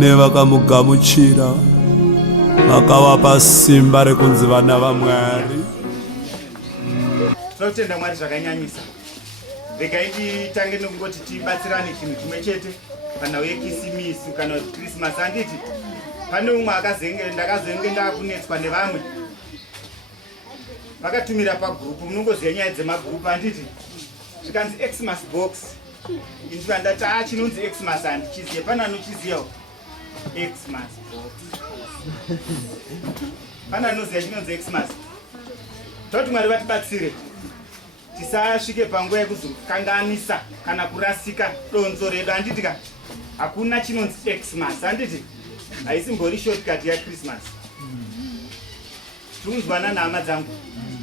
vane vakamugamuchira vakavapa simba rekunzi vana vaMwari. Tinotenda Mwari zvakanyanyisa. Regai titange nokungoti tibatsirane chinhu chimwe chete panhau yekisimisi kana Krismasi. Handiti pane umwe ndakazenge ndakunetswa nevamwe vakatumira pagrupu, munongoziva nyaya dzemagrupu. Handiti zvikanzi Xmas box, inzwa ndati chinonzi Xmas handichiziva. Pana anochizivawo Xmas box? Pana anoziva chinonzi Xmas? Toti Mwari vatibatsire tisasvike panguva yekuzokanganisa kana kurasika donzo redu. Handitika hakuna chinonzi Xmas. Handiti haisimbori shortcut yaKrismas. Tiunzwana nhama dzangu,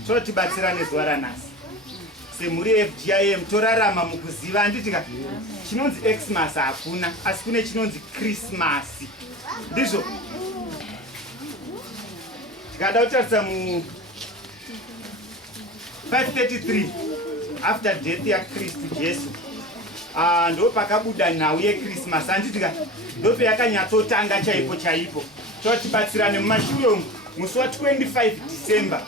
totibatsirane zuva ranhasi semhuri yeFGIM torarama mukuziva. Handitika chinonzi Xmas hakuna, asi kune chinonzi Krismasi. Ndizvo tikada kutarisa mu 533 after death yaKristu Jesu, ndo pakabuda nhau yeKrismasi. Handitika ndo payakanyatsotanga chaipo chaipo. Totibatsirane mumashure umu musi wa25 December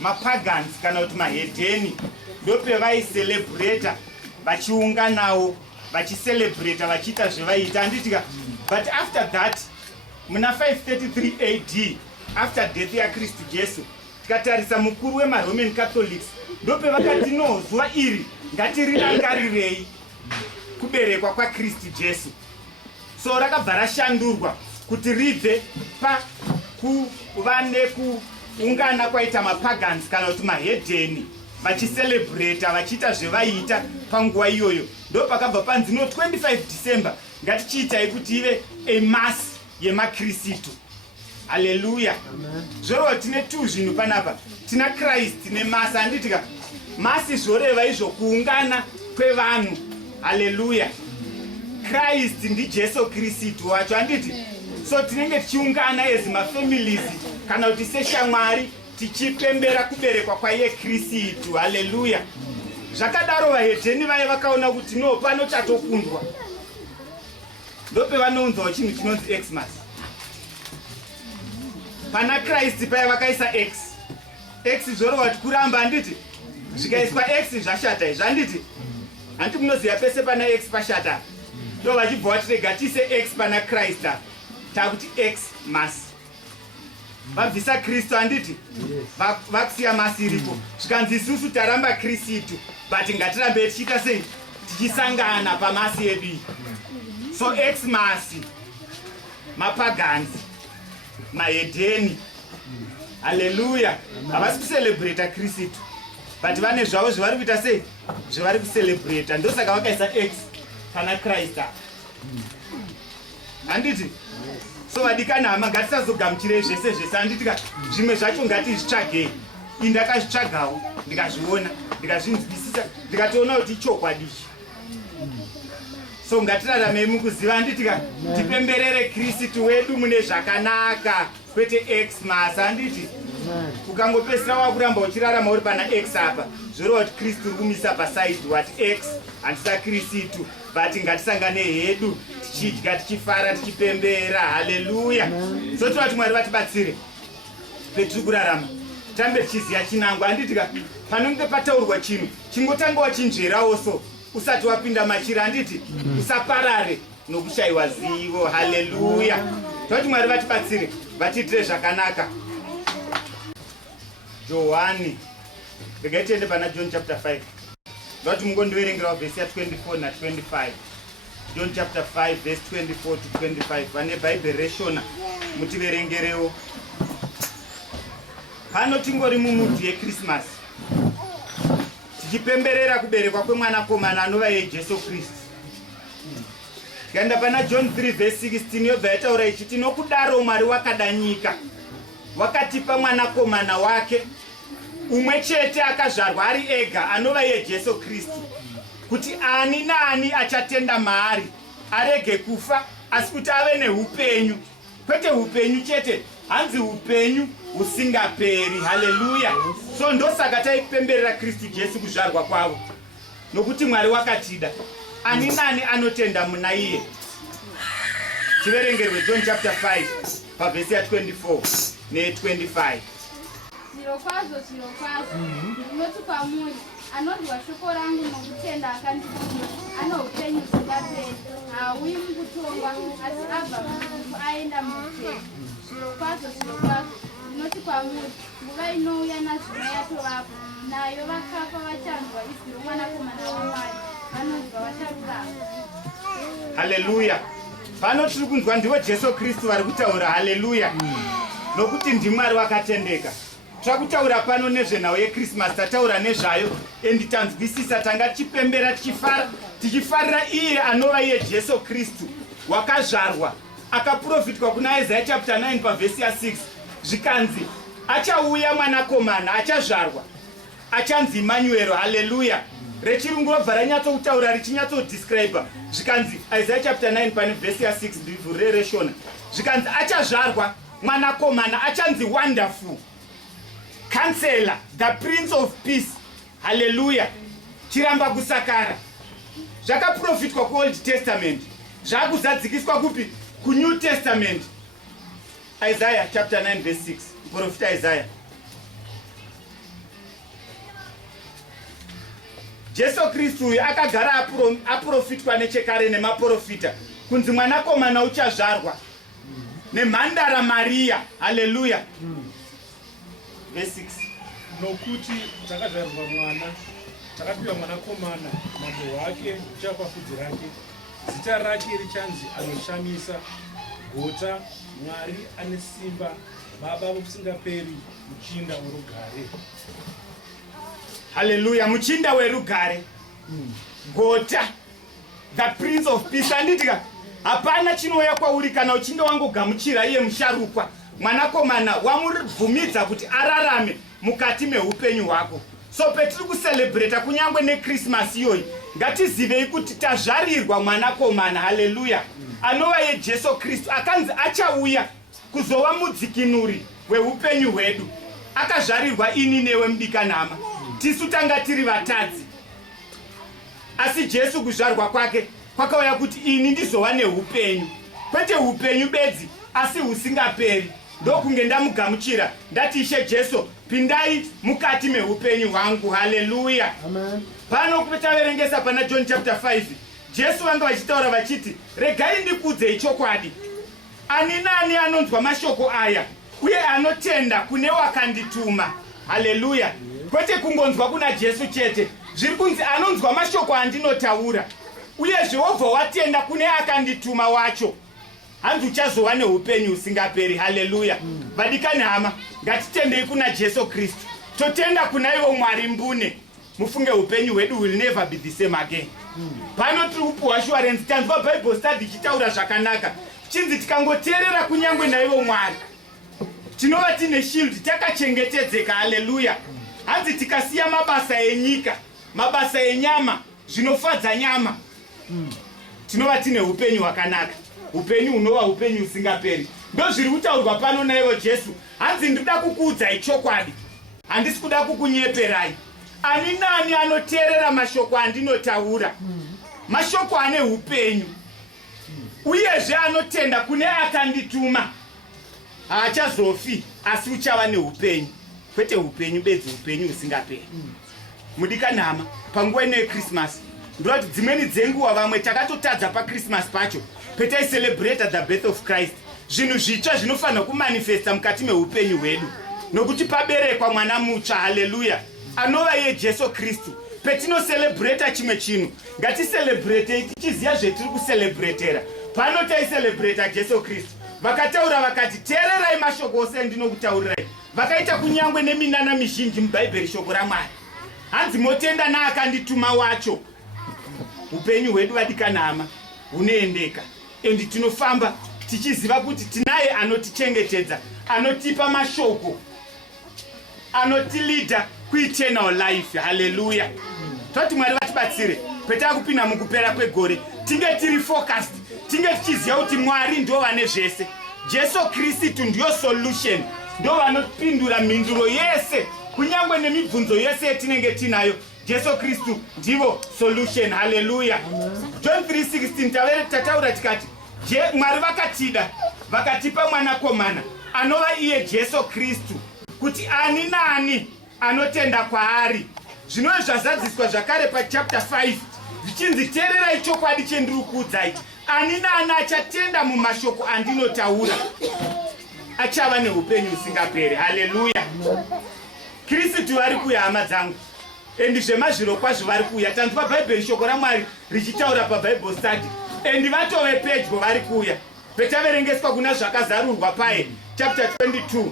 mapagans kana kuti mahedheni ndo pavaicelebrata vachiunganawo vachicelebrata vachiita zvevaiita. Handitika but after that muna 533 AD after death yaKristu Jesu tikatarisa mukuru wemaRoman Catholics ndo pevakati no zuva iri ngatirirangarirei kuberekwa kwaKristu Jesu. So rakabva rashandurwa kuti ribve pakuva nekuungana kwaita mapagans kana kuti mahedheni vachicelebrata vachiita zvevaiita panguva iyoyo. Ndo pakabva panzi no 25 December ngatichiitai kuti ive emasi yemakristu. Haleluya. Zvoreva tine tu zvinhu panapa, tina Christ nemasi. Handitika masi zvoreva izvo kuungana kwevanhu. Haleluya. Christ ndiJesu Kristu wacho. Handiti so tinenge tichiungana as mafamilies kana kuti seshamwari tichipembera kuberekwa kwaYekristu. Haleluya. Zvakadaro vahedheni vaye vakaona kuti no pano tatokundwa, ndo pevanounzawo chinhu chinonzi Xmas. Pana Christ paya vakaisa X zvoreva kuti kuramba. Handiti zvikaiswa X zvashata izvi. Handiti handi munoziva pese pana X pashata, ndo vachibva vatirega tiise X pana Christ takuti Xmas. Vabvisa Kristu. Handiti vakusiya masi iripo, zvikanzi isusu taramba Kristu but ngatirambe tichiita sei, tichisangana pamasi yedu. So Xmas mapagans mahedheni. Haleluya. Havasi kucelebrata Kristu but vane zvavo zvavari kuita sei, zvavari kucelebrata. Ndosaka vakaisa X pana Christ. Handiti so vadikana hama ngatisazogamuchirei zvese zvese. Handitika zvimwe zvacho ngatizvitsvagei. Indakazvitsvagawo ndikazviona ndikazvinzwisisa ndikatoona kuti chokwadi. So ngatiraramei mukuziva. Handitika tipemberere Kristu wedu mune zvakanaka kwete Xmas. Handiti ukangopesira wakuramba uchirarama uri pana X apa zvoreva kuti Kristu uri kumisa pasaidi wati X handisa Kristu but ngatisangane hedu tichidya tichifara tichipembera. Haleluya. So tovati Mwari vatibatsire petiri kurarama tambe tichiziva chinangwa. Handitika panonge pataurwa chinhu chingotanga wachinzverawo so usati wapinda machira. Handiti usaparare nokushayiwa zivo. Haleluya. Tovati Mwari vatibatsire vatiitire zvakanaka. Johani, regai tiende pana John chapter 5. Ndoti mungondiverengerawo vhesi ya24 na25. John chapter 5 verse 24 to 25. Vane Bible reshona mutiverengerewo. Pano tingori mumudzi yeKrismas tichipemberera kuberekwa kwemwanakomana anova Jesu Kristu. Tikaenda pana John 3 verse 16 yobva yataura ichiti nokudaro Mwari wakada nyika wakatipa mwanakomana wake umwe chete akazvarwa ari ega anova Jesu Kristu, kuti ani naani achatenda maari arege kufa asi kuti ave neupenyu. Kwete upenyu chete, hanzi upenyu husingaperi. Haleluya. So ndosaka taipemberera Kristu Jesu kuzvarwa kwavo, nokuti Mwari wakatida ani nani anotenda muna iye tiverengerwe John chapter 5 pavhesi ya 24 ne25. Zvirokwazvo ndinoti kwamuri, anonzwa shoko rangu nokutenda akandituma ano upenyu husingaperi, haauyi mukutongwa asi abva murufu aenda muupenyu. Zvirokwazvo ndinoti kwamuri, nguva inouya nazvino yatovapo, nayo vakafa vachanzwa izwi roMwanakomana waMwari, vanonzwa vacharurama. Haleluya. Pano tiri kunzwa ndivo Jesu Kristu vari kutaura. Haleluya. Nokuti ndimwari wakatendeka. Takutaura pano nezvenhau yeChristmas, tataura nezvayo endi tanzwisisa, tanga tichipembera tichifarira iye anova iye Jesu Kristu wakazvarwa akaprofitwa kuna Isaiah chapter 9 pavhesi ya 6 zvikanzi achauya mwanakomana achazvarwa achanzi Emmanuel. Haleluya. Rechirungu robva ranyatsokutaura richinyatsodescribe zvikanzi Isaiah chapter 9 pane vhesi ya 6 ndivhurereshona zvikanzi achazvarwa mwanakomana achanzi Wonderful Counselor, the Prince of Peace. Hallelujah. Chiramba kusakara. Zvakaprofitwa kuOld Testament. Zvakuzadzikiswa kupi? KuNew Testament. Isaiah chapter 9 verse 6. Profita Isaiah. Jesu Kristu akagara aprofitwa nechekare nemaprofita. Kunzi mwanakomana uchazvarwa. Nemhandara Maria. Hallelujah. Verse 6. Nokuti takazvarwa mwana, takapiwa mwanakomana, mambo wake uchapa pfudzi rake, zita rake richanzi anoshamisa, gota, Mwari ane simba, baba vokusingaperi, muchinda werugare. Haleluya. Muchinda werugare. Gota, the Prince of Peace. Anditika hapana chinouya kwauri kana uchinge wangogamuchira iye musharukwa. Mwanakomana wamubvumidza kuti ararame mukati meupenyu hwako. So petiri kucelebrata kunyangwe neChristmas iyoyi, ngatizivei kuti tazvarirwa mwanakomana. Haleluya. Anova yeJesu Kristu akanzi achauya kuzova mudzikinuri weupenyu hwedu. Akazvarirwa ini newe mudikanhama. Tisu tanga tiri vatadzi, asi Jesu kuzvarwa kwake kwakauya kuti ini ndizova neupenyu, kwete upenyu bedzi asi husingaperi. Ndokunge ndamugamuchira ndati Ishe Jesu, pindai mukati meupenyu hwangu. Haleluya. Amen. Pano taverengesa pana John chapter 5, Jesu vanga vachitaura vachiti, regai ndikudzei chokwadi, ani nani anonzwa mashoko aya uye anotenda kune wakandituma. Haleluya. Kwete kungonzwa kuna Jesu chete, zviri kunzi anonzwa mashoko andinotaura uye Jehovha watenda kune akandituma wacho, hanzi uchazova neupenyu husingaperi. Haleluya. Vadikani hama, ngatitendei kuna Jesu Kristu, totenda kuna ivo Mwari mbune, mufunge upenyu hwedu will never be the same again. Pano tiri kupuwa assurance, tanzwa Bible study chitaura zvakanaka, chinzi tikangoteerera kunyangwe naivo Mwari tinova tine shield, takachengetedzeka. Haleluya. Hanzi tikasiya mabasa enyika, mabasa enyama, zvinofadza nyama, tinova tine upenyu hwakanaka, upenyu hunova upenyu husingaperi. Ndo zviri kutaurwa pano naivo Jesu. Hanzi ndinoda kukuudzai chokwadi, handisi kuda kukunyeperai. Ani nani anoteerera mashoko andinotaura, mashoko ane upenyu, uyezve anotenda kune akandituma, haachazofi asi uchava neupenyu, kwete upenyu bedzi, upenyu husingaperi. Mudikanhama, panguva ino yeChristmas ndoti dzimweni dzenguva vamwe takatotadza paChristmas pacho petai celebrate the birth of Christ. Zvinhu zvitsva zvinofanira kumanifesta mukati meupenyu hwedu nokuti paberekwa mwana mutsva. Haleluya. Anova iye Jesu Kristu. Petinocelebrata chimwe chinhu, ngaticelebrate tichiziva zvetiri kucelebratera. Pano taicelebrata Jesu Kristu. Vakataura vakati, teererai mashoko ose andinokutaurirai. Vakaita kunyangwe neminana mizhinji mubhaibheri shoko raMwari. Hanzi motenda naakandituma wacho. Upenyu hwedu vadikanhama hunoendeka, endi tinofamba tichiziva kuti tinaye anotichengetedza, anotipa mashoko, anotilida kueternal life. Haleluya. Toti Mwari vatibatsire petakupinda mukupera kwegore, tinge tiri focused, tinge tichiziva kuti Mwari ndo vane zvese. Jesu Kristu ndiyo solution, ndo vanopindura mhinduro yese, kunyangwe nemibvunzo yese yetinenge tinayo. Jesu Kristu ndivo solution. Haleluya. John 3:16 tataura tikati, Mwari vakatida vakatipa mwanakomana anova iye Jesu Kristu, kuti ani nani anotenda kwaari. Zvino zvazadziswa zvakare pachapter 5 zvichinzi teererai chokwadi chendiri kuudzai, ani nani achatenda mumashoko andinotaura achava neupenyu usingaperi. Haleluya. Kristu vari kuuya hama dzangu, endi zvemazviro kwazvo vari kuuya. Tanzwa bhaibheri shoko raMwari richitaura paBible study, endi vatove pedyo vari kuuya. Petaverengeswa kuna zvakazarurwa paye chapter 22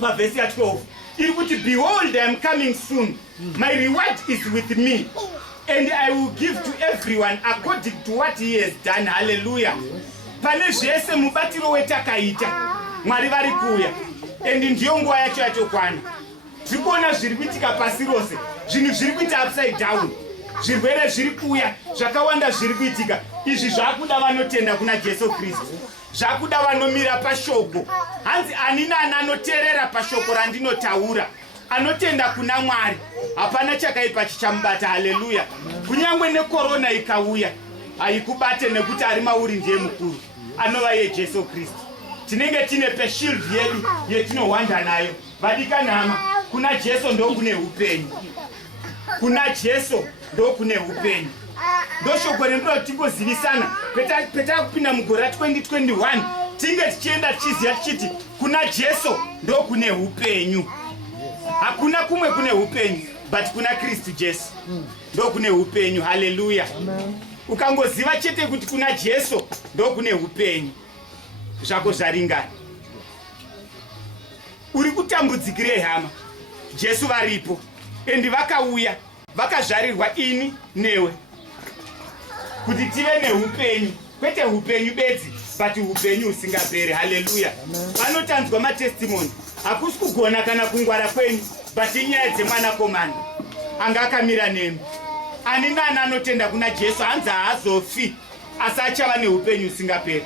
pavhesi ya 12 iri kuti, behold I am coming soon, my reward is with me, and I will give to everyone according to what he has done. Hallelujah. Pane zvese mubatiro wetakaita Mwari vari kuuya, endi ndiyo nguva yacho yachokwana. Tiri kuona zviri kuitika pasi rose, zvinhu zviri kuita upside down, zvirwere zviri kuuya, zvakawanda zviri kuitika. Izvi zvakuda vanotenda kuna Jesu Kristu, zvakuda vanomira pashoko. Hanzi ani nani anoteerera pashoko randinotaura, anotenda kuna Mwari, hapana chakaipa chichamubata. Haleluya. Kunyangwe nekorona ikauya haikubate, nekuti ari mauri ndiye mukuru, anova iye Jesu Kristu. Tinenge tine peshield yedu yetinohwanda nayo. Vadikanhama, kuna Jesu ndo kune upenyu, kuna Jesu ndo kune upenyu. Ndo shoko rendiro tingozivisana peta kupinda mugore 2021 tinge tichienda tichiziva tichiti kuna Jesu ndo kune upenyu. Hakuna kumwe kune upenyu but kuna Kristu Jesu ndo kune upenyu. Haleluya. Ukangoziva chete kuti kuna Jesu ndo kune upenyu, zvako zvaringana. Uri kutambudzikirei hama? Jesu varipo, endi vakauya vakazvarirwa ini newe kuti tive neupenyu, kwete upenyu bedzi but upenyu usingaperi. Haleluya. Vanotanzwa matestimony, hakusi kugona kana kungwara kwenyu but inyaya dzemwanakomana anga akamira nemi. Ani nani anotenda kuna Jesu hanzi haazofi asi achava neupenyu usingaperi.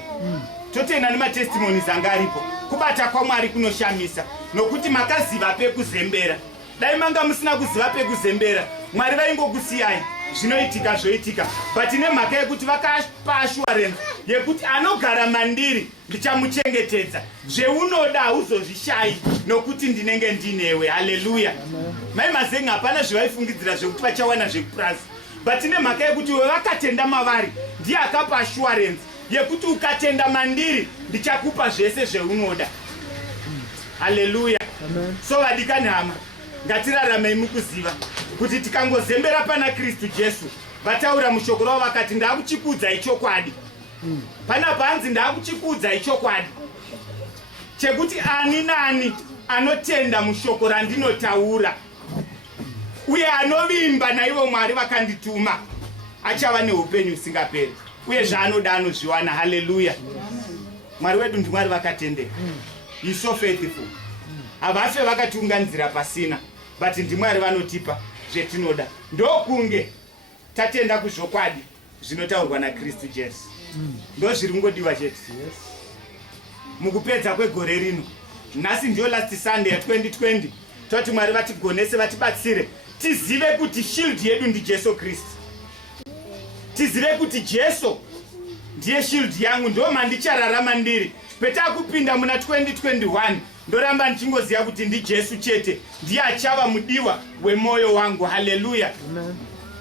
Totenda nematestimonies anga aripo. Kubata kwaMwari kunoshamisa, nokuti makaziva pekuzembera. Dai manga musina kuziva pekuzembera, Mwari vaingokusiyai zvinoitika zvoitika. But nemhaka yekuti vakapa assurance yekuti anogara mandiri ndichamuchengetedza, zveunoda hauzozvishayi nokuti ndinenge ndinewe. Haleluya. Mai mazenga hapana zvavaifungidzira zvekuti vachawana zvekupurazi, but nemhaka yekuti vakatenda mavari ndiye akapa assurance yekuti ukatenda mandiri ndichakupa zvese zveunoda. Haleluya. So vadikani hama, ngatiraramei mukuziva kuti tikangozembera pana Kristu Jesu, vataura mushoko ravo vakati ndakuchikudzai chokwadi. Panapa hanzi ndakuchikudzai chokwadi chekuti ani nani anotenda mushoko randinotaura uye anovimba naivo Mwari vakandituma achava neupenyu usingaperi, uye zvaanoda anozviwana. Haleluya. Mwari wedu ndiMwari vakatendeka. He is so faithful. Havafe vakatiunganidzira pasina, but ndiMwari vanotipa zvetinoda. Ndokunge tatenda kuzvokwadi zvinotaurwa naKristu Jesu. Ndo zviri ngodiwa chete. Mukupedza kwegore rino, nhasi ndiyo last Sunday ya 2020, toti Mwari vatigonese, vatibatsire tizive kuti shield yedu ndi Jesu Kristu. Tizive kuti Jesu ndiye shield yangu, ndo mandichararama ndiri. Petakupinda muna 2021 ndoramba ndichingoziva kuti ndi Jesu chete ndiye achava mudiwa wemoyo wangu. Haleluya.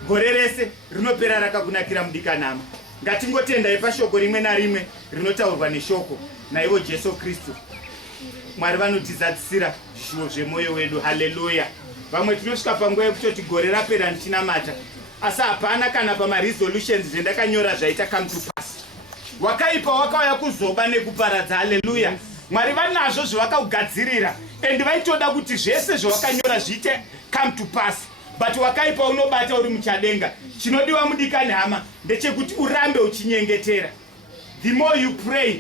Gore rese rinopera rakakunakira mudikanama. Ngatingotendai pashoko rimwe narimwe rinotaurwa neshoko naivo Jesu Kristu. Mwari vanotizadzisira zvishuwo zvemoyo wedu. Haleluya. Vamwe tinosvika panguva yekutoti gore rapera ndichinamata, asi hapana kana pamaresolutions zvendakanyora zvaita come to pass. Wakaipa wakauya kuzoba nekuparadza. Haleluya. Mwari vanazvo zvavakaugadzirira, endi vaitoda kuti zvese zvawakanyora zviite come to pass, but wakaipa unobata uri muchadenga. Chinodiwa mudikani hama ndechekuti urambe uchinyengetera. The more you pray,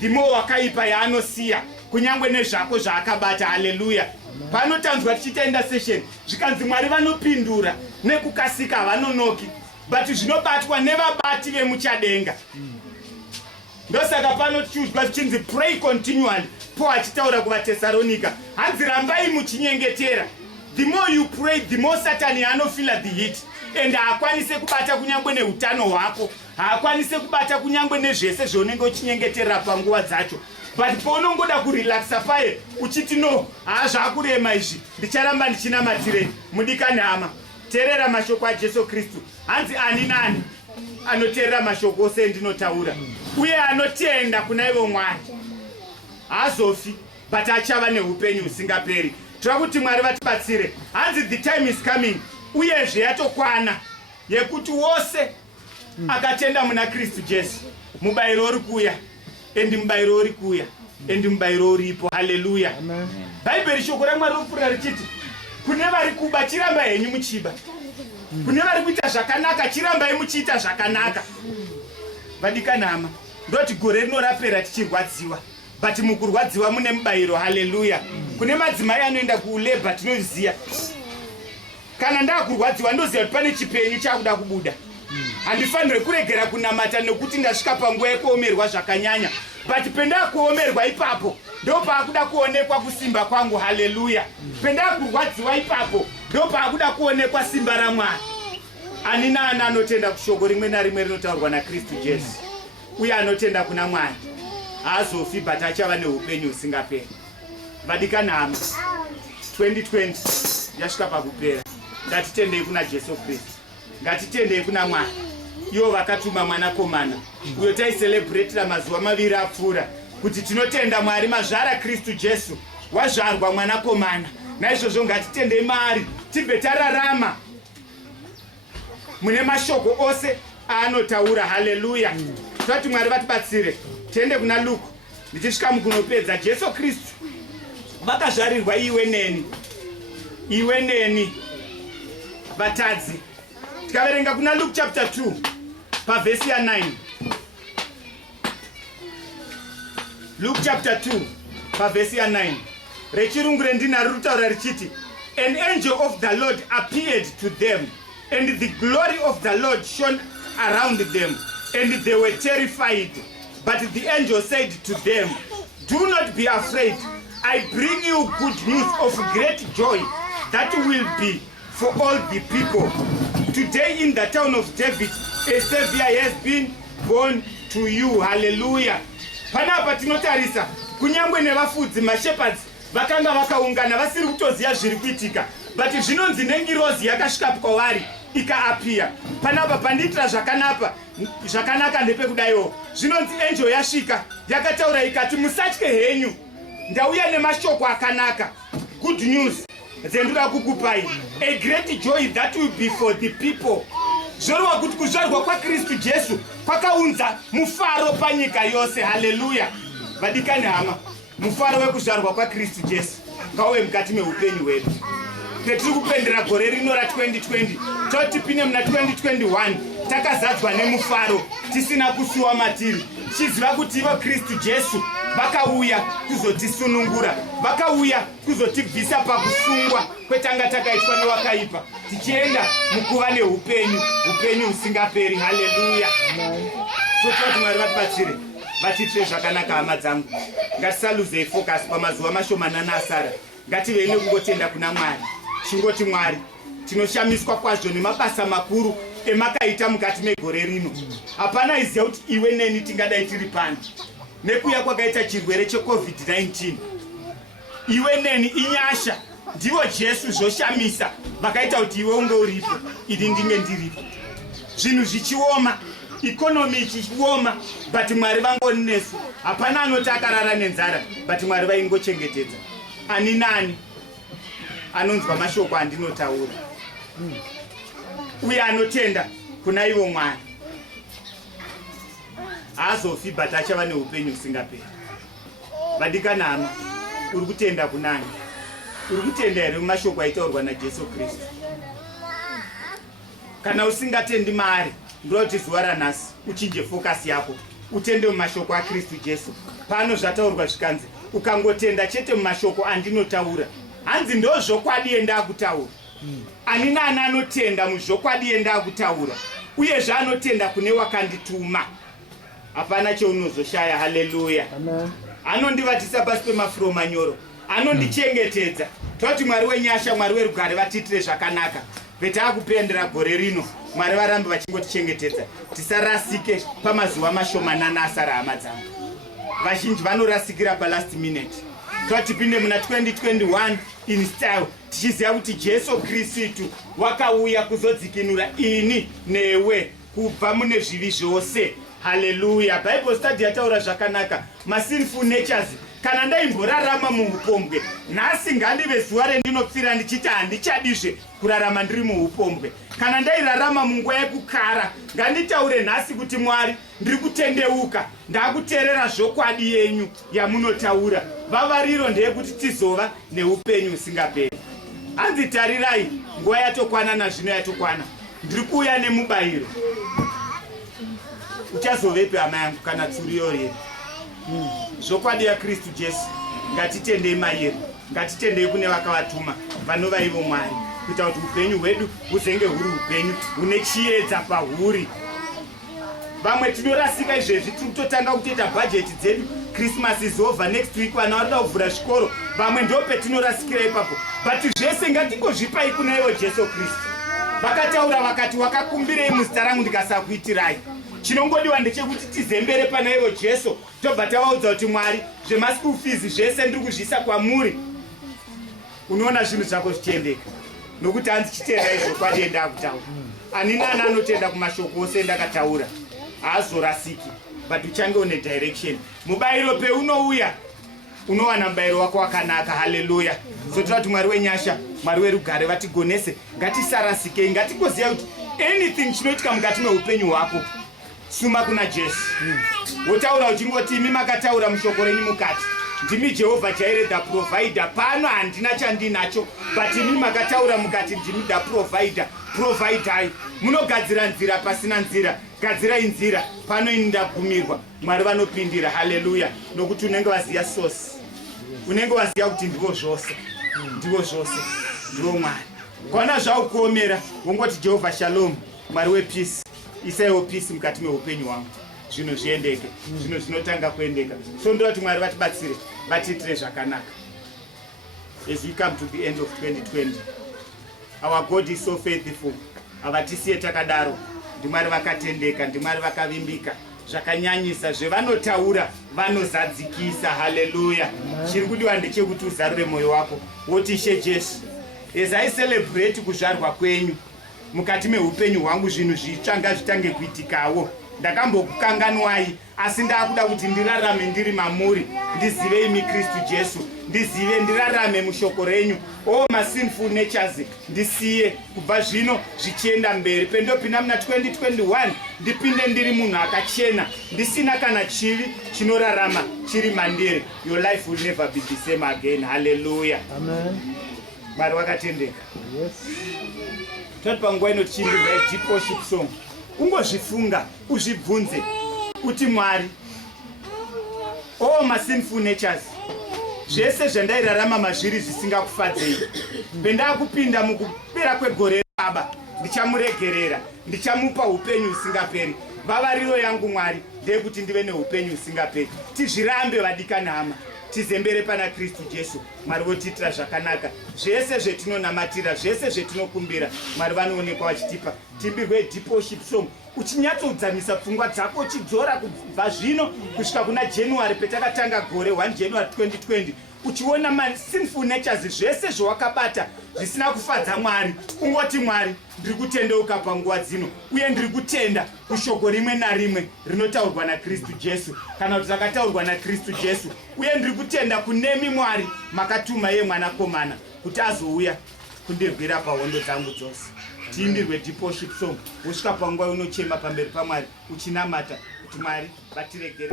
the more wakaipa yaanosiya kunyangwe nezvako zvaakabata. Haleluya. Panotanzwa tichiita intercession zvikanzi Mwari vanopindura nekukasika, havanonoki, but zvinobatwa nevabati vemuchadenga. Ndosaka pano tichiudzwa tichinzi pray continually. Paul achitaura kuvaTesaronika hanzi rambai muchinyengetera. The more you pray, the more Satan anofila the heat, and haakwanise kubata kunyangwe neutano hwako, haakwanise kubata kunyangwe nezvese zvaunenge uchinyengeterera panguva dzacho. But paunongoda kurelaxa paye uchiti no, zvakurema izvi ndicharamba ndichinamatire. Mudikani hama, teerera mashoko aJesu Kristu. Hanzi ani nani anoteerera mashoko ose endinotaura uye anotenda kuna ivo Mwari haazofi, but achava neupenyu husingaperi. Tira kuti Mwari vatibatsire. Hanzi the time is coming, uyezve yatokwana, yekuti wose akatenda muna Kristu Jesu mubayiro uri kuuya, endi mubayiro uri kuuya, endi mubayiro uripo. Haleluya. Bhaibheri shoko raMwari rinopfuura richiti kune vari kuba chiramba henyu muchiba, kune vari kuita zvakanaka chirambai muchiita zvakanaka. Vadikani hama, ndoti gore rinorapera tichirwadziwa, but mukurwadziwa mune mubayiro. Haleluya. Kune madzimai anoenda kulebha tinoziya, kana ndakurwadziwa ndoziva kuti pane chipenyu chakuda kubuda. Handifanire kuregera kunamata nekuti ndasvika panguva yekuomerwa zvakanyanya, but pendakuomerwa ipapo ndopaakuda kuonekwa kusimba kwangu. Haleluya. Pendakurwadziwa ipapo ndopaakuda kuonekwa simba raMwari. Ani naani anotenda kushoko rimwe narimwe rinotaurwa naKristu Jesu uye anotenda kuna Mwari haazofi, but achava neupenyu husingaperi. Vadikani hama, 2020 yasvika pakupera. Ngatitendei kuna Jesu Kristu, ngatitendei kuna Mwari, ivo vakatuma mwanakomana uyo taicelebrate mazuva maviri apfuura, kuti tinotenda Mwari mazvara Kristu Jesu, wazvarwa mwanakomana. Naizvozvo ngatitendei maari tibve tararama mune mashoko ose aanotaura. Haleluya. Toti Mwari vatibatsire. Tiende kuna Luke ndichisvika mukunopedza. Jesu Kristu vakazvarirwa iwe neni vatadzi. Tikaverenga kuna Luke chapter 2 pavhesi ya 9. Luke chapter 2 pavhesi ya 9. Rechirungu rendina rinotaura richiti, an angel of the Lord appeared to them, and the glory of the Lord shone around them, and they were terrified. But the angel said to them, do not be afraid. I bring you good news of great joy that will be for all the people. Today in the town of David, a Savior has been born to you. Hallelujah. Panapa tinotarisa kunyangwe nevafudzi mashepherds vakanga vakaungana vasiri kutoziva zviri kuitika, but zvinonzi nengirozi yakasvika kwavari ikaapia. Panapa pandiitira zvakanaka ndepekudaiwo, zvinonzi angel yasvika yakataura ikati, musatye henyu, ndauya nemashoko akanaka, good news dzendura kukupai, a great joy that will be for the people. Zvorova kuti kuzvarwa kwaKristu Jesu kwakaunza mufaro panyika yose. Haleluya. Vadikani hama, mufaro wekuzvarwa kwaKristu Jesu ngauve mukati meupenyu hwedu. Petiri kupendera gore rino ra2020, toti pine muna 2021 takazadzwa nemufaro, tisina kusuwa matiri, tichiziva kuti ivo Kristu Jesu vakauya kuzotisunungura, vakauya kuzotibvisa pakusungwa kwetanga takaitwa nevakaipa, tichienda mukuva neupenyu, upenyu husingaperi. Haleluya. Sototi Mwari vatibatsire, vatiitire zvakanaka hama dzangu. Ngatisaluzei focus pamazuva mashomanana asara. Ngativei nekungotenda kuna Mwari. Chingoti Mwari, tinoshamiswa kwazvo nemabasa makuru emakaita mukati megore rino. Hapana iziva kuti iwe neni tingadai tiri pano nekuya kwakaita chirwere cheCovid-19. Iwe neni inyasha, ndivo Jesu zvoshamisa vakaita kuti iwe unge uripo, ini ndinge ndiripo. Zvinhu zvichioma, ikonomi ichioma, but Mwari vangori nesu. Hapana anoti akarara nenzara, but Mwari vaingochengetedza. Ani nani anonzwa mashoko andinotaura uye anotenda kuna ivo Mwari haazofi, but achava neupenyu husingaperi. Vadikani hama, uri kutenda kunani? Uri kutenda here mumashoko aitaurwa naJesu Kristu? Kana usingatendi maari, ndoda kuti zuva ranhasi uchinje focus yako utende mumashoko aKristu Jesu. Pano zvataurwa zvikanzi ukangotenda chete mumashoko andinotaura, hanzi ndo zvokwadi endakutaura. Ani nani anotenda muzvokwadi endakutaura uye zvaanotenda kune wakandituma, hapana cheunozoshaya. Haleluya. Anondivatisa pasi pemafuro manyoro, anondichengetedza. Toti Mwari wenyasha, Mwari werugare vatiitire zvakanaka, Petakupendera gore rino, Mwari varambe vachingotichengetedza. Tisarasike pamazuva mashomanana asara hama dzangu. Vazhinji vanorasikira last minute. Tipinde muna 2021 in style, tichiziva kuti Jesu Kristu wakauya kuzodzikinura ini newe kubva mune zvivi zvose. Hallelujah. Bible study yataura zvakanaka. Sinful natures. Kana ndaimborarama muupombwe, nhasi ngandive zuva rendinopfira ndichiti handichadizve kurarama ndiri muupombwe. Kana ndairarama munguva yekukara, nganditaure nhasi kuti Mwari, ndiri kutendeuka, ndakuteerera zvokwadi yenyu yamunotaura. Vavariro ndeyekuti tizova neupenyu husingaperi. Hanzi tarirai, nguva yatokwana nazvino yatokwana. Ndiri kuuya nemubayiro. Uchazovepi hama yangu kana tsuriyo here? Zvokwadi yaKristu Jesu, ngatitendei mairi, ngatitendei kune vakavatuma vanova ivo Mwari, kuita kuti upenyu hwedu huzenge huri upenyu hune chiedza pahuri. Vamwe tinorasika izvezvi, tiri kutotanga kutoita bhajeti dzedu. Christmas is over, next week vana varida kuvhura zvikoro, vamwe ndo petinorasikira ipapo. But zvese ngatingozvipai kuna ivo Jesu Kristu. Vakataura vakati, wakakumbirei muzita rangu ndikasakuitirai. Chinongodiwa ndechekuti tizembere pana ivo Jesu, tobva tavaudza kuti Mwari, zvemaschool fees zvese ndiri kuzviisa kwamuri. Unoona zvinhu zvako zvichiendeka. Nokuti hanzi chitenda izvokwadi endakutaura. Ani nani anotenda kumashoko ose endakataura. Haazorasiki, but uchange une direction. Mubayiro peunouya, unowana mubayiro wako wakanaka. Hallelujah. Zotora kuti Mwari wenyasha, Mwari werugare vatigonese, ngatisarasikei, ngatingoziva kuti anything chinoitika mukati meupenyu hwako, suma kuna Jesu. Wotaura uchingoti imi makataura mushoko renyu mukati, ndimi Jehovha Jireh the provider. Pano handina chandinacho, but imi makataura mukati, ndimi the provider. Providai. Munogadzira nzira pasina nzira, gadzirai nzira. Pano ini ndagumirwa, Mwari vanopindira. Hallelujah. Nokuti unenge waziya source, unenge waziya kuti ndivo zvose, ndivo zvose, ndivo Mwari. Kwana zvaukuomera, wongoti Jehovha Shalom, Mwari wepeace, isaiwo peace mukati meupenyu hwangu. Zvinhu zviendeke, zvinhu zvinotanga kuendeka. So ndoti Mwari vatibatsire, vatiitire zvakanaka. As we come to the end of 2020, our God is so faithful. Avatisiye takadaro, ndiMwari vakatendeka, ndiMwari vakavimbika. Zvakanyanyisa zvevanotaura vanozadzikisa. Hallelujah. Chiri kudiwa ndechekuti uzarure mwoyo wako woti, Ishe Jesu, as I celebrate kuzvarwa kwenyu mukati meupenyu hwangu, zvinhu zvitsva ngazvitange kuitikawo. Ndakambokukanganwai, asi ndakuda kuti ndirarame ndiri mamuri, ndizive imi Kristu Jesu, ndizive ndirarame mushoko renyu. Sinful natures ndisiye kubva zvino zvichienda mberi. Pendopinda muna 2021 ndipinde ndiri munhu akachena, ndisina kana chivi chinorarama chiri mandiri. Your life will never be the same again. Hallelujah. Amen. Mwari wakatendeka. Yes. Toti panguva ino tichimbirwa deep worship song, ungozvifunga, uzvibvunze kuti Mwari, sinful natures, zvese zvandairarama mazviri zvisingakufadzei, pendakupinda mukupera kwegore Baba, ndichamuregerera, ndichamupa upenyu husingaperi. Vavariro yangu Mwari ndeyekuti ndive neupenyu husingaperi. Tizvirambe vadikani hama, tizembere pana Kristu Jesu. Mwari votiitira zvakanaka. Zvese zvetinonamatira, zvese zvetinokumbira, Mwari vanoonekwa vachitipa. Timbirwe deep worship song, uchinyatsodzamisa pfungwa dzako, uchidzora kubva zvino kusvika kuna January petakatanga gore 1 January 2020, uchiona sinful natures zvese zvawakabata zvisina kufadza Mwari. Ungoti Mwari, ndiri kutendeuka panguva dzino, uye ndiri kutenda kushoko rimwe narimwe rinotaurwa naKristu Jesu, kana kuti rakataurwa naKristu Jesu. Uye ndiri kutenda kunemi Mwari makatuma ye mwanakomana kuti azouya kundirwira pahondo dzangu dzose. Tiimbirwe deep worship song, usvika panguva unochema pamberi paMwari uchinamata kuti Mwari vatiregere.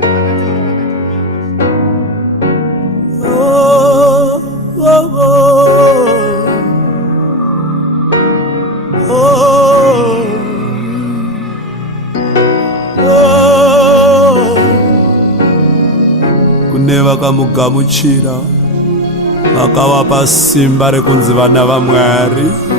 Kune vakamugamuchira vakavapa simba rekunzi vana vaMwari.